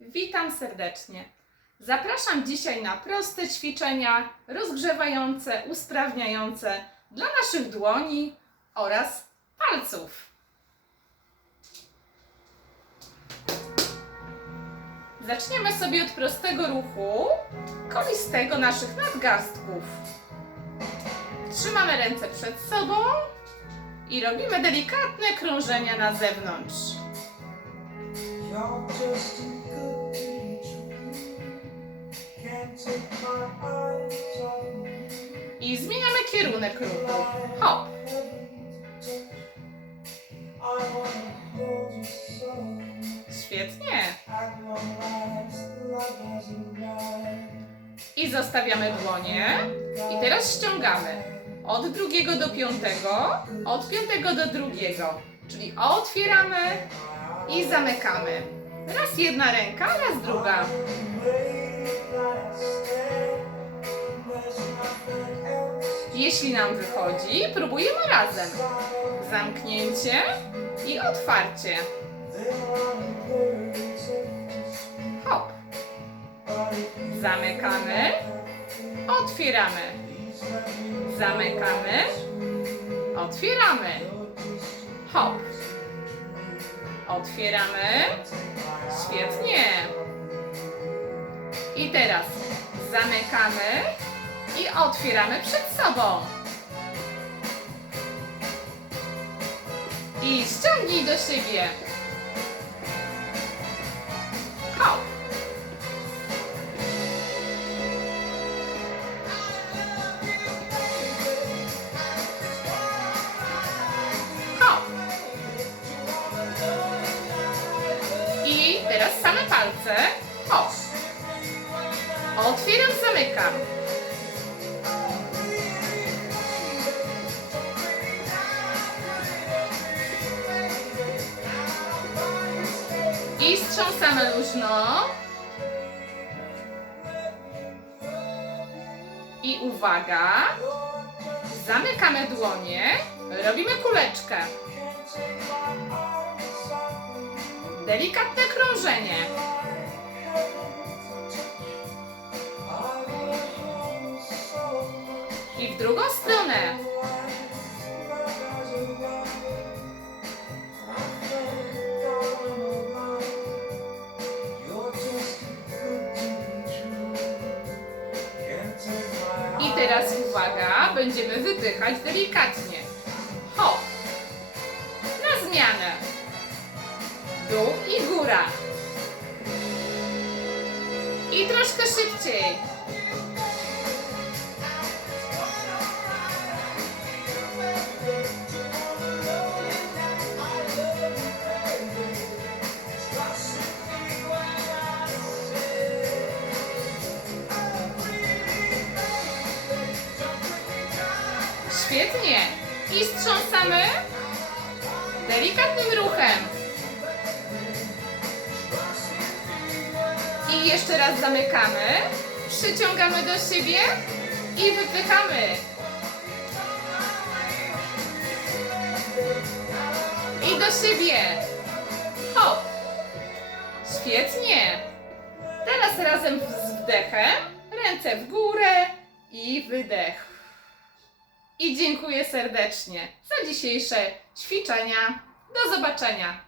Witam serdecznie. Zapraszam dzisiaj na proste ćwiczenia rozgrzewające, usprawniające dla naszych dłoni oraz palców. Zaczniemy sobie od prostego ruchu kolistego naszych nadgarstków. Trzymamy ręce przed sobą i robimy delikatne krążenia na zewnątrz. I zmieniamy kierunek ruchu. Hop. Świetnie. I zostawiamy dłonie. I teraz ściągamy. Od drugiego do piątego, od piątego do drugiego. Czyli otwieramy i zamykamy. Raz jedna ręka, raz druga. Jeśli nam wychodzi, próbujemy razem. Zamknięcie i otwarcie. Hop. Zamykamy. Otwieramy. Zamykamy. Otwieramy. Hop. Otwieramy. Świetnie. I teraz zamykamy i otwieramy przed sobą. I ściągnij do siebie. Hop. Hop. I teraz same palce. Hop. Otwieram, zamykam. I strząsamy luźno. I uwaga. Zamykamy dłonie. Robimy kuleczkę. Delikatne krążenie. I w drugą stronę. Uwaga, będziemy wypychać delikatnie. Hop. Na zmianę. Dół i góra. I troszkę szybciej. Świetnie. I strząsamy delikatnym ruchem. I jeszcze raz zamykamy. Przyciągamy do siebie i wypychamy. I do siebie. Hop. Świetnie. Teraz razem z wdechem. Ręce w górę i wydech. I dziękuję serdecznie za dzisiejsze ćwiczenia. Do zobaczenia.